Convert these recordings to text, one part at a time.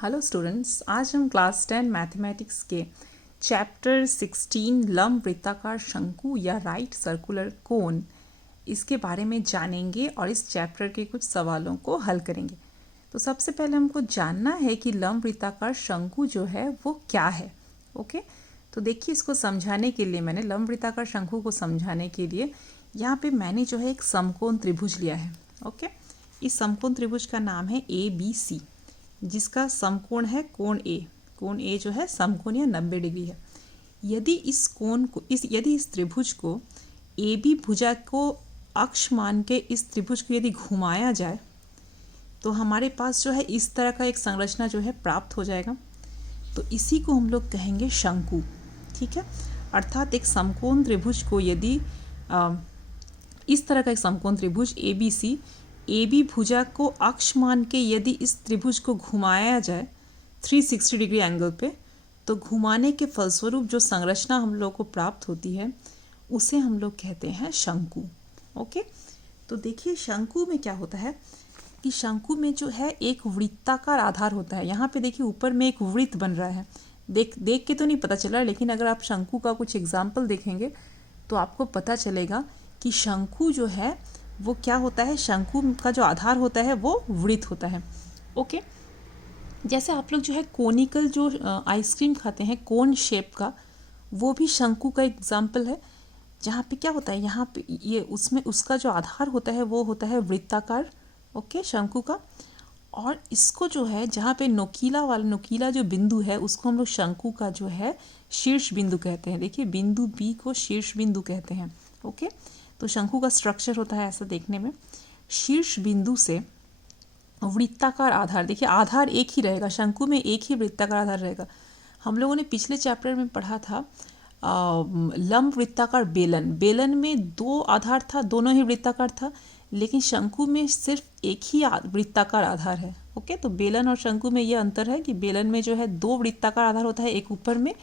Hello students, आज हम class 10 mathematics के चैप्टर 16 लंब वृत्ताकार शंकु या राइट सर्कुलर कोन इसके बारे में जानेंगे और इस चैप्टर के कुछ सवालों को हल करेंगे। तो सबसे पहले हमको जानना है कि लंब वृत्ताकार शंकु जो है वो क्या है। ओके, तो देखिए, इसको समझाने के लिए मैंने लंब वृत्ताकार शंकु को समझाने के लिए यहाँ पे मैंने जो है एक समकोण त्रिभुज लिया है। ओके, इस समकोण त्रिभुज का नाम है ABC, जिसका समकोण है कोण ए जो है समकोण या 90 डिग्री है। यदि इस त्रिभुज को AB भुजा को अक्ष मान के इस त्रिभुज को यदि घुमाया जाए तो हमारे पास जो है इस तरह का एक संरचना जो है प्राप्त हो जाएगा। तो इसी को हम लोग कहेंगे शंकु। ठीक है, अर्थात एक समकोण त्रिभुज को यदि इस तरह का एक समकोण त्रिभुज ABC AB भुजा को अक्ष मान के यदि इस त्रिभुज को घुमाया जाए 360 डिग्री एंगल पे, तो घुमाने के फलस्वरूप जो संरचना हम लोग को प्राप्त होती है उसे हम लोग कहते हैं शंकु। ओके, तो देखिए शंकु में क्या होता है कि शंकु में जो है एक वृत्ताकार आधार होता है। यहाँ पे देखिए ऊपर में एक वृत्त बन रहा है। देख के तो नहीं पता चला, लेकिन अगर आप शंकु का कुछ एग्जाम्पल देखेंगे तो आपको पता चलेगा कि शंकु जो है वो क्या होता है। शंकु का जो आधार होता है वो वृत्त होता है। ओके, जैसे आप लोग जो है कोनिकल जो आइसक्रीम खाते हैं कोन शेप का, वो भी शंकु का एग्जाम्पल है। जहाँ पे क्या होता है, यहाँ पे ये उसमें उसका जो आधार होता है वो होता है वृत्ताकार। ओके, शंकु का। और इसको जो है जहाँ पे नोकीला जो बिंदु है उसको हम लोग शंकु का जो है शीर्ष बिंदु कहते हैं। देखिए बिंदु बी को शीर्ष बिंदु कहते हैं। ओके, तो शंकु का स्ट्रक्चर होता है ऐसा देखने में। शीर्ष बिंदु से वृत्ताकार आधार, देखिए आधार एक ही रहेगा, शंकु में एक ही वृत्ताकार आधार रहेगा। हम लोगों ने पिछले चैप्टर में पढ़ा था लंब वृत्ताकार बेलन में दो आधार था, दोनों ही वृत्ताकार था, लेकिन शंकु में सिर्फ एक ही वृत्ताकार आधार है। ओके, तो बेलन और शंकु में ये अंतर है कि बेलन में जो है दो वृत्ताकार आधार होता है, एक ऊपर में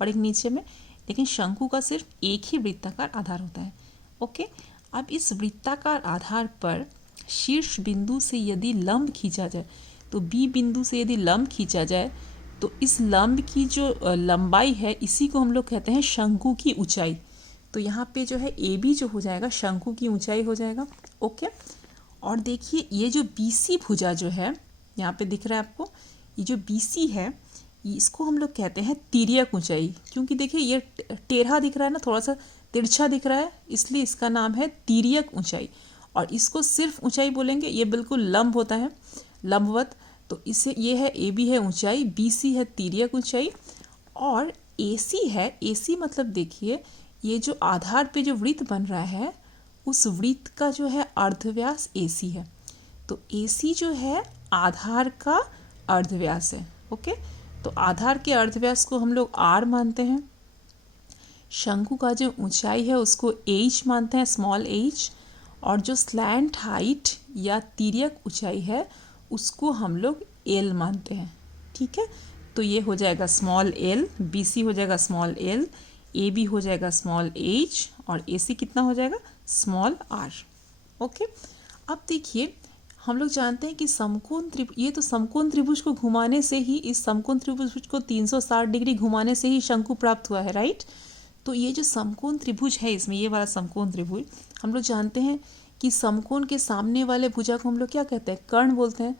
और एक नीचे में, लेकिन शंकु का सिर्फ एक ही वृत्ताकार आधार होता है। ओके, अब इस वृत्ताकार आधार पर शीर्ष बिंदु से यदि लंब खींचा जाए, तो बी बिंदु से यदि लंब खींचा जाए तो इस लंब की जो लंबाई है इसी को हम लोग कहते हैं शंकु की ऊंचाई। तो यहाँ पे जो है AB जो हो जाएगा शंकु की ऊंचाई हो जाएगा। ओके, और देखिए ये जो BC भुजा जो है यहाँ पे दिख रहा है आपको, ये जो BC है इसको हम लोग कहते हैं तिर्यक ऊंचाई। क्योंकि देखिए ये टेढ़ा दिख रहा है ना, थोड़ा सा तिरछा दिख रहा है, इसलिए इसका नाम है तिर्यक ऊंचाई। और इसको सिर्फ ऊंचाई बोलेंगे, ये बिल्कुल लंब होता है, लंबवत। तो इसे ये है AB है ऊंचाई, BC है तिर्यक ऊंचाई, और AC है। AC मतलब देखिए ये जो आधार पे जो वृत्त बन रहा है उस वृत्त का जो है अर्धव्यास AC है। तो AC जो है आधार का अर्धव्यास है। ओके, तो आधार के अर्धव्यास को हम लोग R मानते हैं। शंकु का जो ऊंचाई है उसको H मानते हैं, स्मॉल h, और जो स्लैंट हाइट या तिर्यक ऊंचाई है उसको हम लोग L मानते हैं। ठीक है, तो ये हो जाएगा स्मॉल l, BC हो जाएगा स्मॉल l, AB हो जाएगा स्मॉल h, और AC कितना हो जाएगा स्मॉल r। ओके, अब देखिए हम लोग जानते हैं कि ये तो समकोण त्रिभुज को घुमाने से ही, इस समकोण त्रिभुज को 360 डिग्री घुमाने से ही शंकु प्राप्त हुआ है, राइट। तो ये जो समकोण त्रिभुज है इसमें, ये वाला समकोण त्रिभुज, हम लोग जानते हैं कि समकोण के सामने वाले भुजा को हम लोग क्या कहते हैं, कर्ण बोलते हैं।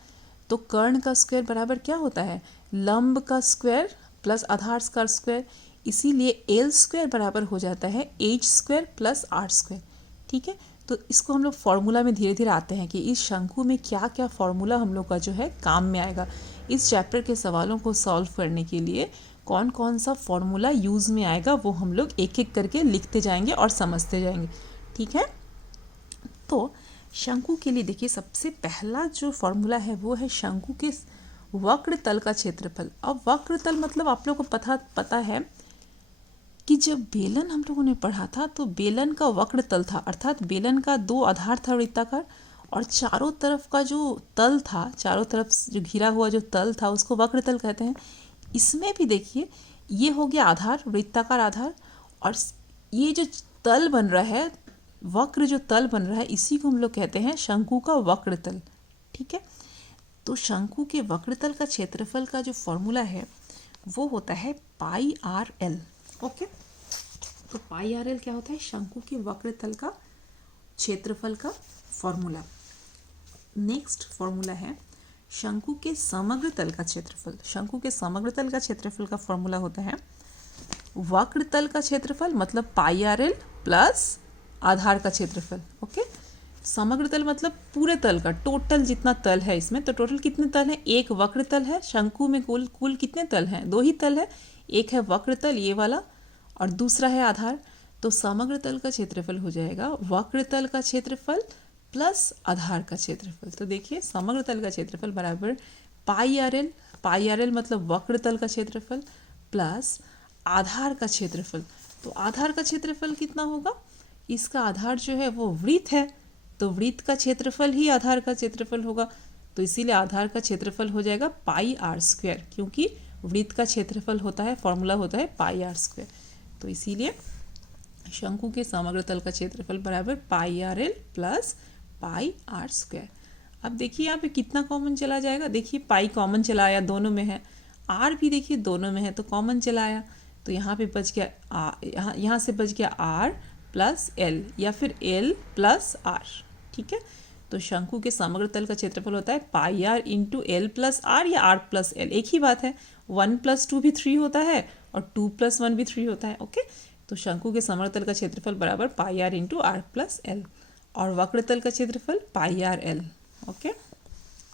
तो कर्ण का स्क्वायर बराबर क्या होता है, लंब का स्क्वायर प्लस आधार का स्क्वायर। इसीलिए L स्क्वायर बराबर हो जाता है H square plus R square. ठीक है, तो इसको हम लोग फॉर्मूला में धीरे धीरे आते हैं कि इस शंकु में क्या क्या फॉर्मूला हम लोग का जो है काम में आएगा। इस चैप्टर के सवालों को सॉल्व करने के लिए कौन कौन सा फॉर्मूला यूज़ में आएगा वो हम लोग एक एक करके लिखते जाएंगे और समझते जाएंगे। ठीक है, तो शंकु के लिए देखिए सबसे पहला जो फॉर्मूला है वो है शंकु के वक्र तल का क्षेत्रफल। अब वक्र तल मतलब आप लोगों को पता है कि जब बेलन हम लोगों ने पढ़ा था तो बेलन का वक्र तल था, अर्थात बेलन का दो आधार था वृत्ताकार, और चारों तरफ का जो तल था, चारों तरफ जो घिरा हुआ जो तल था उसको वक्र तल कहते हैं। इसमें भी देखिए ये हो गया आधार, वृत्ताकार आधार, और ये जो तल बन रहा है, वक्र जो तल बन रहा है, इसी को हम लोग कहते हैं शंकु का वक्र तल। ठीक है, तो शंकु के वक्रतल का क्षेत्रफल का जो फॉर्मूला है वो होता है पाई आर एल। ओके, तो पाई आर एल क्या होता है? शंकु के वक्रतल का क्षेत्रफल का फॉर्मूला। नेक्स्ट फॉर्मूला है शंकु के समग्र तल का क्षेत्रफल। शंकु के समग्र तल का क्षेत्रफल का फॉर्मूला होता है वक्रतल का क्षेत्रफल मतलब पाई आर एल प्लस आधार का क्षेत्रफल। ओके, समग्र तल मतलब पूरे तल का, टोटल जितना तल है इसमें, तो टोटल कितने तल हैं? एक वक्र तल है। शंकु में कुल कितने तल हैं? 2 ही तल है, एक है वक्र तल ये वाला और दूसरा है आधार। तो समग्र तल का क्षेत्रफल हो जाएगा वक्र तल का क्षेत्रफल प्लस आधार का क्षेत्रफल। तो देखिए समग्र तल का क्षेत्रफल बराबर पाई आर एल, पाई आर एल मतलब वक्र तल का क्षेत्रफल प्लस आधार का क्षेत्रफल। तो आधार का क्षेत्रफल कितना होगा? इसका आधार जो है वो वृत्त है, तो वृत्त का क्षेत्रफल ही आधार का क्षेत्रफल होगा। तो इसीलिए आधार का क्षेत्रफल हो जाएगा पाई आर स्क्वायर, क्योंकि वृत्त का क्षेत्रफल होता है, फॉर्मूला होता है पाई आर स्क्वायर। तो इसीलिए शंकु के समग्र तल का क्षेत्रफल बराबर pi R L plus pi R square. अब देखिए यहाँ पे कितना कॉमन चला जाएगा? देखिए पाई कॉमन चला आया, दोनों में है, आर भी देखिए दोनों में है तो कॉमन चला आया। तो यहाँ पे बच गया यहाँ से बच गया आर प्लस एल या फिर एल प्लस आर। ठीक है, तो शंकु के समग्र तल का क्षेत्रफल होता है pi R into L plus R या आर प्लस एल, एक ही बात है। 1 + 2 भी 3 होता है और 2 + 1 भी 3 होता है। ओके, तो शंकु के समग्र तल का क्षेत्रफल बराबर pi R into R plus L और वक्रतल का क्षेत्रफल पाई आर एल। ओके,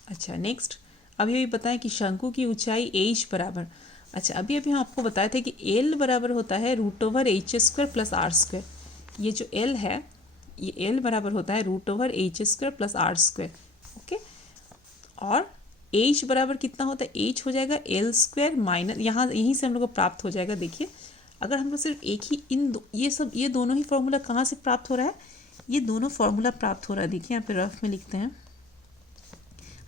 अच्छा नेक्स्ट अब ये भी बताएं कि शंकु की ऊंचाई h बराबर, अच्छा अभी हम आपको बताए थे कि l बराबर होता है √h² प्लस आर स्क्वायर। ये जो l है ये l बराबर होता है √h² plus R square. Okay, और h बराबर कितना होता है? h हो जाएगा l² माइनस, यहाँ यहीं से हम लोग को प्राप्त हो जाएगा। देखिए अगर हम लोग सिर्फ एक ही ये दोनों ही फॉर्मूला कहाँ से प्राप्त हो रहा है? ये दोनों फॉर्मूला प्राप्त हो रहा है। देखिए यहाँ पे रफ में लिखते हैं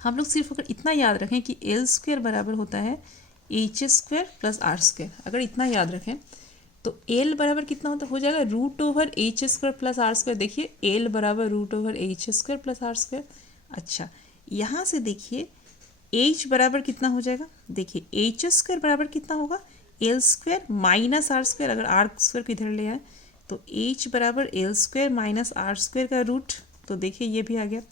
हम लोग। सिर्फ अगर इतना याद रखें कि l² बराबर होता है h² प्लस आर स्क्वायर, अगर इतना याद रखें तो l बराबर कितना होता हो जाएगा √h² प्लस आर स्क्वायर। देखिए l बराबर √h² प्लस आर स्क्वायर। अच्छा यहाँ से देखिए h बराबर कितना हो जाएगा? देखिए h² बराबर कितना होगा? l² minus R square. अगर आर स्क्वायर को इधर ले आए तो h बराबर l² माइनस आर स्क्वायर का रूट। तो देखिए ये भी आ गया।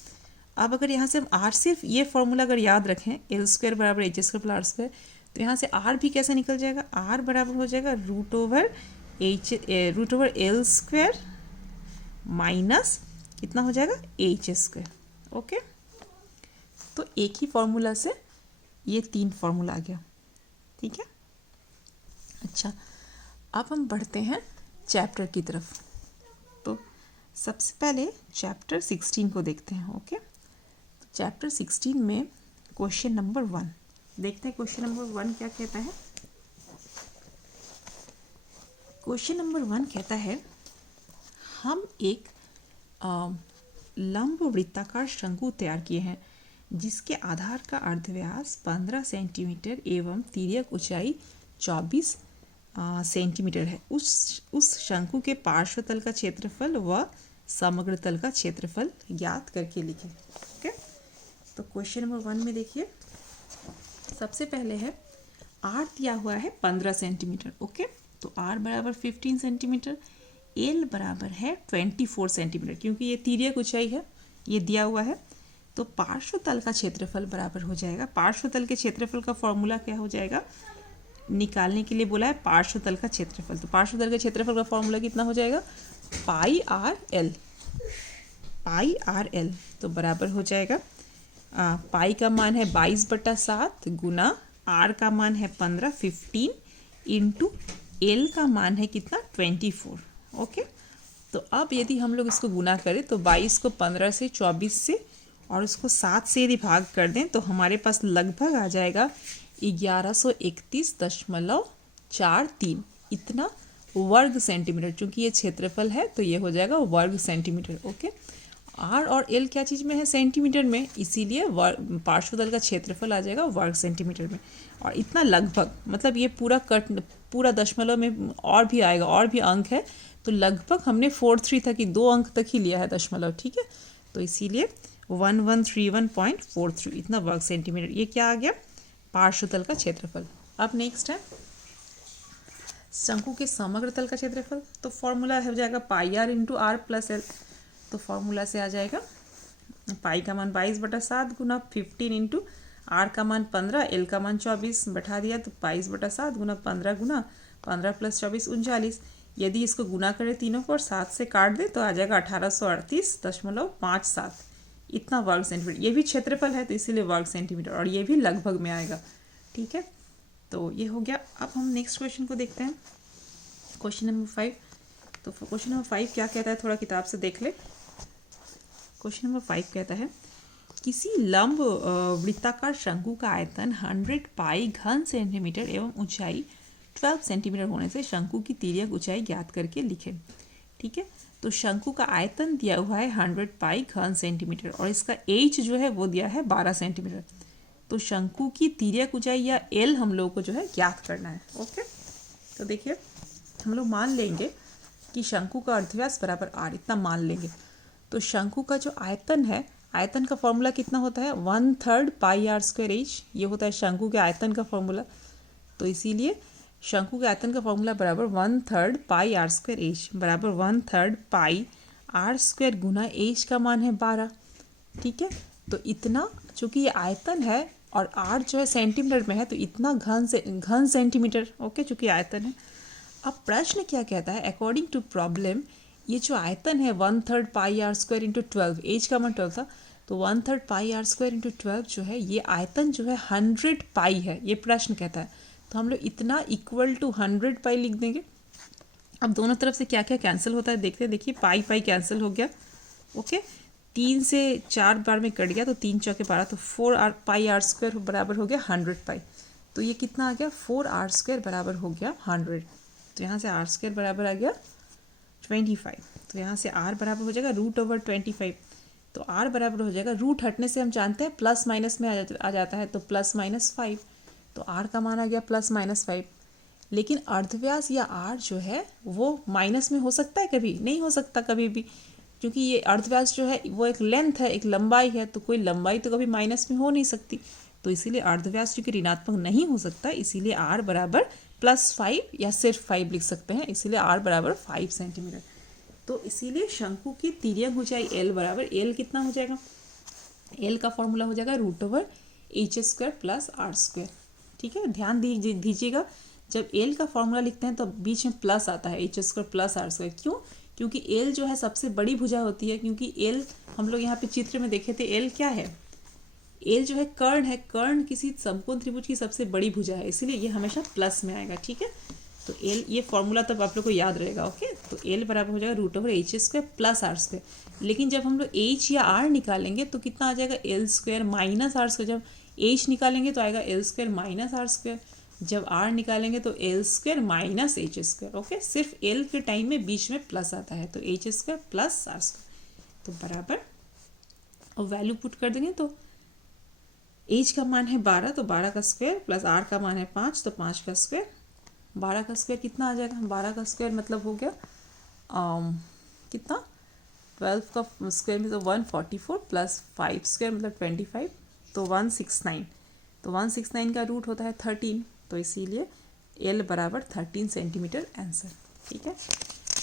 अब अगर यहाँ से हम r सिर्फ ये फॉर्मूला अगर याद रखें l² बराबर h² प्लस आर स्क्वायर, तो यहाँ से r भी कैसे निकल जाएगा? r बराबर हो जाएगा √l² माइनस कितना हो जाएगा? h²। ओके, तो एक ही फॉर्मूला से ये 3 फॉर्मूला आ गया। ठीक है, अच्छा अब हम बढ़ते हैं चैप्टर की तरफ। तो सबसे पहले चैप्टर 16 को देखते हैं। ओके, तो चैप्टर 16 में क्वेश्चन नंबर 1 देखते हैं। क्वेश्चन नंबर 1 क्या कहता है? क्वेश्चन नंबर 1 कहता है हम एक लंब वृत्ताकार शंकु तैयार किए हैं जिसके आधार का अर्धव्यास 15 सेंटीमीटर एवं तिर्यक ऊंचाई 24 सेंटीमीटर है। उस शंकु के पार्श्व तल का क्षेत्रफल व समग्र तल का क्षेत्रफल ज्ञात करके लिखें। ओके, तो क्वेश्चन नंबर 1 में देखिए सबसे पहले है r दिया हुआ है 15 सेंटीमीटर। ओके, तो r बराबर 15 सेंटीमीटर, l बराबर है 24 सेंटीमीटर, क्योंकि ये तिर्यक ऊंचाई है, ये दिया हुआ है। तो पार्श्व तल का क्षेत्रफल बराबर हो जाएगा, पार्श्व तल के क्षेत्रफल का फॉर्मूला क्या हो जाएगा? निकालने के लिए बोला है पार्श्व तल का क्षेत्रफल। तो पार्श्व तल के क्षेत्रफल का फॉर्मूला कितना हो जाएगा? Pi R L. तो बराबर हो जाएगा पाई का मान है 22/7 गुना आर का मान है 15 इंटू एल का मान है कितना? 24। ओके, तो अब यदि हम लोग इसको गुना करें तो 22 को 15 से 24 से और उसको 7 से यदि भाग कर दें तो हमारे पास लगभग आ जाएगा 1131.43 इतना वर्ग सेंटीमीटर। चूंकि ये क्षेत्रफल है तो ये हो जाएगा वर्ग सेंटीमीटर। ओके, आर और एल क्या चीज़ में है? सेंटीमीटर में, इसीलिए पार्श्व तल का क्षेत्रफल आ जाएगा वर्ग सेंटीमीटर में। और इतना लगभग मतलब ये पूरा दशमलव में और भी आएगा, और भी अंक है, तो लगभग हमने 43 तक ही 2 अंक तक ही लिया है दशमलव। ठीक है, तो इसीलिए 1131.43 इतना वर्ग सेंटीमीटर। ये क्या आ गया? पार्श्वतल का क्षेत्रफल। अब नेक्स्ट है शंकु के समग्र तल का क्षेत्रफल। तो फॉर्मूला हो जाएगा pi R into R plus L. तो फॉर्मूला से आ जाएगा पाई का मान 22/7 गुना 15 इंटू आर का मान 15, एल का मान 24 बैठा दिया तो 22/7 गुना 15 गुना 15 + 24 39। यदि इसको गुना करें तीनों को और 7 से काट दें तो आ जाएगा 1838.57 इतना वर्ग सेंटीमीटर। ये भी क्षेत्रफल है तो इसीलिए वर्ग सेंटीमीटर, और ये भी लगभग में आएगा। ठीक है, तो ये हो गया। अब हम नेक्स्ट क्वेश्चन को देखते हैं, क्वेश्चन नंबर 5। तो क्वेश्चन नंबर 5 क्या कहता है, थोड़ा किताब से देख ले। क्वेश्चन नंबर 5 कहता है किसी लंब वृत्ताकार शंकु का आयतन 100 पाई घन सेंटीमीटर एवं ऊंचाई 12 सेंटीमीटर होने से शंकु की तिर्यक ऊंचाई ज्ञात करके लिखें। ठीक है, तो शंकु का आयतन दिया हुआ है 100 पाई घन सेंटीमीटर और इसका एच जो है वो दिया है 12 सेंटीमीटर। तो शंकु की तिर्यक ऊंचाई या एल हम लोग को जो है ज्ञात करना है। ओके, तो देखिए हम लोग मान लेंगे कि शंकु का अर्धव्यास बराबर आर, इतना मान लेंगे। तो शंकु का जो आयतन है, आयतन का फॉर्मूला कितना होता है? 1/3 पाई आर स्क्वायर एच। ये होता है शंकु के आयतन का फॉर्मूला। तो इसीलिए शंकु के आयतन का फॉर्मूला बराबर 1/3 पाई आर स्क्वायर एच बराबर 1/3 पाई आर स्क्वायर गुना एच का मान है 12। ठीक है, तो इतना, चूँकि ये आयतन है और आर जो है सेंटीमीटर में है तो इतना घन सेंटीमीटर। ओके, चूँकि आयतन है। अब प्रश्न क्या कहता है, अकॉर्डिंग टू प्रॉब्लम ये जो आयतन है 1/3 pi R square into 12, H का मान 12 था, तो 1/3 पाई आर स्क्वायर इंटू 12 जो है ये आयतन जो है 100 पाई है, ये प्रश्न कहता है। तो हम लोग इतना इक्वल टू 100 पाई लिख देंगे। अब दोनों तरफ से क्या क्या कैंसिल होता है देखते हैं। देखिए पाई पाई कैंसिल हो गया। ओके, 3 से 4 बार में कट गया तो 3 चौके 12, तो 4 पाई आर स्क्वायर बराबर हो गया 100 पाई। तो ये कितना आ गया? 4 आर स्क्वायर बराबर हो गया 100। तो यहाँ से आर स्क्वायर बराबर आ गया 25। तो यहाँ से आर बराबर हो जाएगा √25। तो आर बराबर हो जाएगा, रूट हटने से हम जानते हैं प्लस माइनस में आ जाता है, तो +-5। तो आर का मान आ गया +-5। लेकिन अर्धव्यास या आर जो है वो माइनस में हो सकता है? कभी नहीं हो सकता कभी भी, क्योंकि ये अर्धव्यास जो है वो एक लेंथ है, एक लंबाई है, तो कोई लंबाई तो कभी माइनस में हो नहीं सकती। तो इसीलिए अर्धव्यास चूँकि ऋणात्मक नहीं हो सकता, इसीलिए आर बराबर +5 या सिर्फ 5 लिख सकते हैं, इसीलिए आर बराबर 5 सेंटीमीटर। तो इसीलिए शंकु की तिर्यक ऊंचाई एल बराबर, एल कितना हो जाएगा? एल का फॉर्मूला हो जाएगा √h² + r²। ठीक है, ध्यान दीजिएगा जब एल का फॉर्मूला लिखते हैं तो बीच में प्लस आता है, h² + r²। क्यों? क्योंकि एल जो है सबसे बड़ी भुजा होती है, क्योंकि एल हम लोग यहाँ पे चित्र में देखे थे, एल क्या है? एल जो है कर्ण है, कर्ण किसी समकोण त्रिभुज की सबसे बड़ी भुजा है, इसीलिए ये हमेशा प्लस में आएगा। ठीक है, तो एल, ये फॉर्मूला तब आप लोग को याद रहेगा। ओके, तो एल बराबर हो जाएगा √h² + r²। लेकिन जब हम लोग h या r निकालेंगे तो कितना आ जाएगा? l² - r²। जब h निकालेंगे तो आएगा l² - r²। जब r निकालेंगे तो l² - h²। ओके, सिर्फ l के टाइम में बीच में प्लस आता है, तो h² + r²। तो बराबर, और वैल्यू पुट कर देंगे तो h का मान है 12, तो 12 का स्क्वायर प्लस r का मान है 5, तो 5 का स्क्वायर। 12 का स्क्वायर कितना आ जाएगा? 12 का स्क्वायर मतलब हो गया कितना? 12 का स्क्वायर में तो 144 + 5² मतलब 25, तो 169। तो 169 का रूट होता है 13, तो इसीलिए एल बराबर 13 सेंटीमीटर आंसर। ठीक है,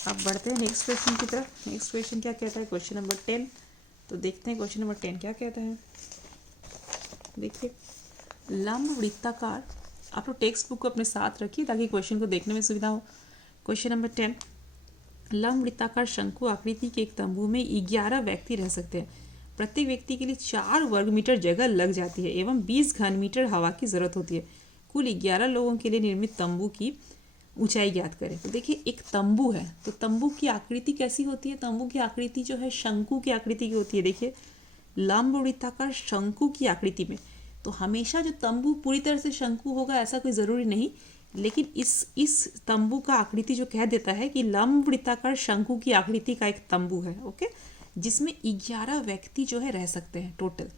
अब बढ़ते हैं नेक्स्ट क्वेश्चन की तरफ। नेक्स्ट क्वेश्चन क्या कहता है? Question number 10। तो देखते हैं क्वेश्चन नंबर 10 क्या कहता है। देखिए, लंब वृत्ताकार, आप लोग टेक्स्ट बुक को अपने साथ रखिए ताकि क्वेश्चन को देखने में सुविधा हो। क्वेश्चन नंबर 10, लंब वृत्ताकार शंकु आकृति के एक तंबू में 11 व्यक्ति रह सकते हैं। प्रत्येक व्यक्ति के लिए 4 वर्ग मीटर जगह लग जाती है एवं 20 घन मीटर हवा की जरूरत होती है। कुल 11 लोगों के लिए निर्मित तंबू की ऊंचाई ज्ञात करें। तो देखिए, एक तंबू है तो तंबू की आकृति कैसी होती है? तंबू की आकृति जो है शंकु की आकृति की होती है। देखिए, लंब वृत्ताकार शंकु की आकृति में तो हमेशा जो तंबू पूरी तरह से शंकु होगा ऐसा कोई ज़रूरी नहीं, लेकिन इस तंबू का आकृति जो कह देता है कि लंब वृत्ताकार शंकु की आकृति का एक तंबू है। ओके, जिसमें 11 व्यक्ति जो है रह सकते हैं टोटल,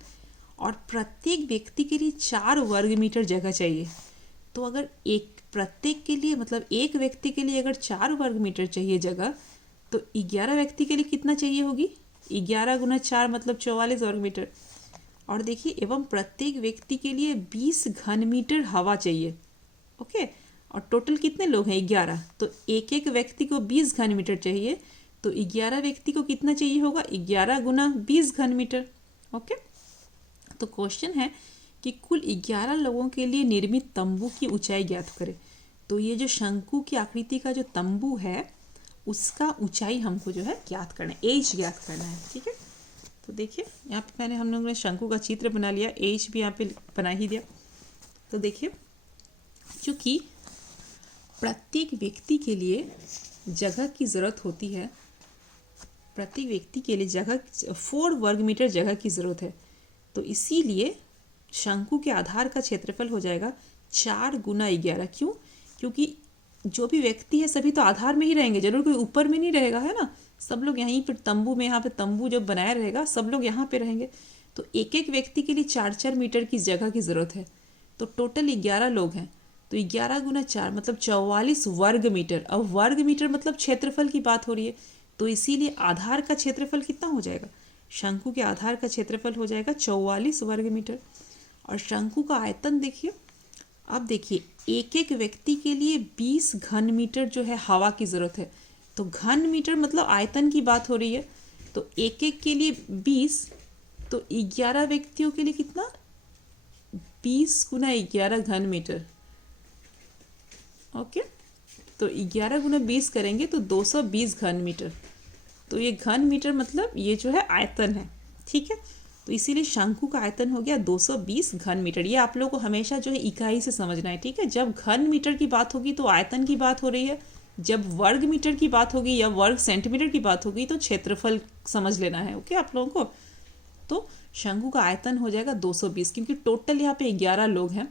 और प्रत्येक व्यक्ति के लिए 4 वर्ग मीटर जगह चाहिए। तो अगर प्रत्येक के लिए, मतलब एक व्यक्ति के लिए अगर 4 वर्ग मीटर चाहिए जगह, तो 11 व्यक्ति के लिए कितना चाहिए होगी? 11 गुना 4 मतलब 44 वर्ग मीटर। और देखिए एवं प्रत्येक व्यक्ति के लिए 20 घन मीटर हवा चाहिए। ओके, और टोटल कितने लोग हैं 11, तो एक एक व्यक्ति को 20 घन मीटर चाहिए, तो 11 व्यक्ति को कितना चाहिए होगा 11 गुना 20 घन मीटर। ओके, तो क्वेश्चन है कि कुल 11 लोगों के लिए निर्मित तंबू की ऊंचाई ज्ञात करें। तो ये जो शंकु की आकृति का जो तंबू है उसका ऊंचाई हमको जो है ज्ञात करना है, एज ज्ञात करना है। ठीक है, तो देखिए यहाँ पे हम लोगों ने शंकु का चित्र बना लिया, एज भी यहाँ पे बना ही दिया। तो देखिए चूँकि प्रत्येक व्यक्ति के लिए जगह की ज़रूरत होती है, प्रत्येक व्यक्ति के लिए जगह 4 वर्ग मीटर जगह की ज़रूरत है, तो इसीलिए शंकु के आधार का क्षेत्रफल हो जाएगा 4 गुना 11। क्यों? क्योंकि जो भी व्यक्ति है सभी तो आधार में ही रहेंगे, जरूर कोई ऊपर में नहीं रहेगा, है ना। सब लोग यहीं पर तंबू में, यहाँ पे तंबू जब बनाया रहेगा सब लोग यहाँ पे रहेंगे, तो एक एक व्यक्ति के लिए 4-4 मीटर की जगह की ज़रूरत है। तो टोटल 11 लोग हैं, तो 11 गुना 4 मतलब 44 वर्ग मीटर। अब वर्ग मीटर मतलब क्षेत्रफल की बात हो रही है, तो इसीलिए आधार का क्षेत्रफल कितना हो जाएगा, शंकु के आधार का क्षेत्रफल हो जाएगा 44 वर्ग मीटर। और शंकु का आयतन देखिए, अब देखिए एक एक व्यक्ति के लिए 20 घन मीटर जो है हवा की ज़रूरत है, तो घन मीटर मतलब आयतन की बात हो रही है, तो एक एक के लिए 20, तो 11 व्यक्तियों के लिए कितना 20 गुना 11 घन मीटर। ओके, तो 11 गुना 20 करेंगे तो 220 घन मीटर। तो ये घन मीटर मतलब ये जो है आयतन है। ठीक है, तो इसीलिए शंकु का आयतन हो गया 220 घन मीटर। ये आप लोगों को हमेशा जो है इकाई से समझना है। ठीक है, जब घन मीटर की बात होगी तो आयतन की बात हो रही है, जब वर्ग मीटर की बात होगी या वर्ग सेंटीमीटर की बात होगी तो क्षेत्रफल समझ लेना है। ओके आप लोगों को, तो शंकु का आयतन हो जाएगा 220, क्योंकि टोटल यहाँ पे 11 लोग हैं,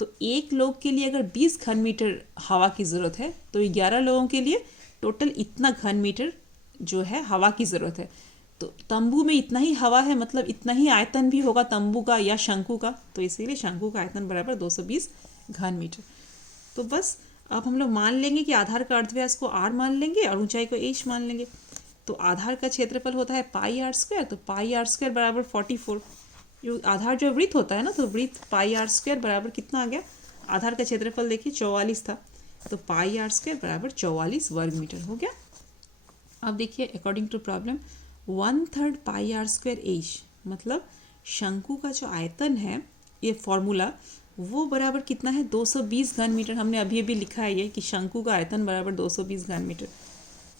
तो एक लोग के लिए अगर 20 घन मीटर हवा की ज़रूरत है तो 11 लोगों के लिए टोटल इतना घन मीटर जो है हवा की ज़रूरत है। तो तंबू में इतना ही हवा है, मतलब इतना ही आयतन भी होगा तंबू का या शंकु का, तो इसीलिए शंकु का आयतन बराबर 220 घन मीटर। तो बस अब हम लोग मान लेंगे कि आधार का अर्धव्यास को r मान लेंगे और ऊंचाई को h मान लेंगे। तो आधार का क्षेत्रफल होता है पाई आर स्क्वायर, तो पाई आर स्क्वायर बराबर 44। जो आधार जो वृत्त होता है ना, तो वृत्त पाई आर स्क्वायर बराबर कितना आ गया, आधार का क्षेत्रफल देखिए 44 था, तो पाई आर स्क्वायर बराबर 44 वर्ग मीटर हो गया। अब देखिए according to problem 1/3 pi R square H, मतलब शंकु का जो आयतन है, ये फॉर्मूला वो बराबर कितना है 220 घन मीटर। हमने अभी अभी लिखा है ये कि शंकु का आयतन बराबर 220 घन मीटर,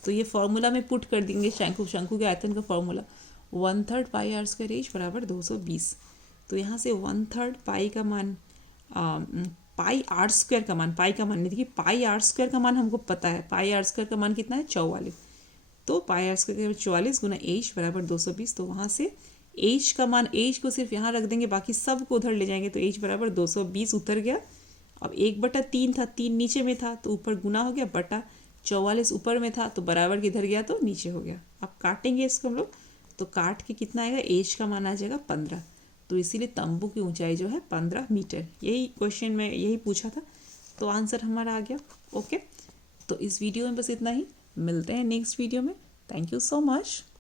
तो ये फॉर्मूला में पुट कर देंगे शंकु के आयतन का formula 1/3 pi R square H बराबर 220। तो यहाँ से 1/3 पाई का मान, पाई आर स्क्वायर का मान, पाई का मान नहीं, देखिए पाई आर स्क्वायर का मान हमको पता है, पाई आर स्क्वायर का मान कितना है 44, तो पाई आर स्क्वायर 44 गुना एच बराबर 220। तो वहाँ से एच का मान, एच को सिर्फ यहाँ रख देंगे, बाकी सब को उधर ले जाएंगे, तो एच बराबर 220 उतर गया। अब 1/3 था, 3 नीचे में था तो ऊपर गुना हो गया, बटा 44 ऊपर में था तो बराबर किधर गया तो नीचे हो गया। अब काटेंगे इसको हम लोग, तो काट के कितना आएगा, एच का मान आ जाएगा 15, तो इसीलिए तंबू की ऊंचाई जो है 15 मीटर। यही क्वेश्चन में यही पूछा था, तो आंसर हमारा आ गया। ओके, तो इस वीडियो में बस इतना ही, मिलते हैं नेक्स्ट वीडियो में। Thank you so much.